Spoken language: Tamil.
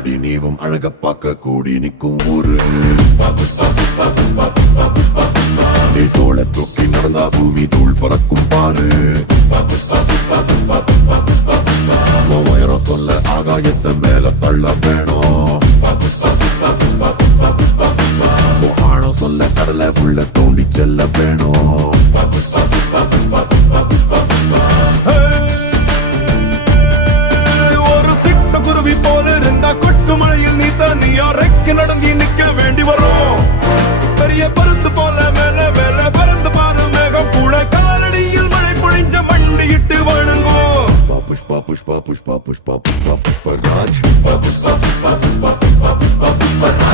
அடி நீவும் அழக பார்க்க கூடி நிற்கும் ஊரு நீ தோள தூக்கி நடந்தா பூமி தூள் பறக்கும் பாரு உயரம் சொல்ல ஆகாயத்தை மேல தள்ள வேணும் ஆழம் சொல்ல கடலை உள்ள தோண்டி செல்ல வேணும் ஒரு சிட்ட குருவி போல இருந்தா கொட்டு மழையில் நீ தனியா ரெக்கி நடங்கி நிக்க வேண்டி வரும் பெரிய பருந்து போல மேல மேல பறந்து பாரு மேகம் கூட காலடியில் மழை பொழிஞ்ச மண்டியிட்டு வணங்கும் புஷ்பா புஷ்பா புஷ்பா புஷ்பா புஷ்பா புஷ்பராஜ்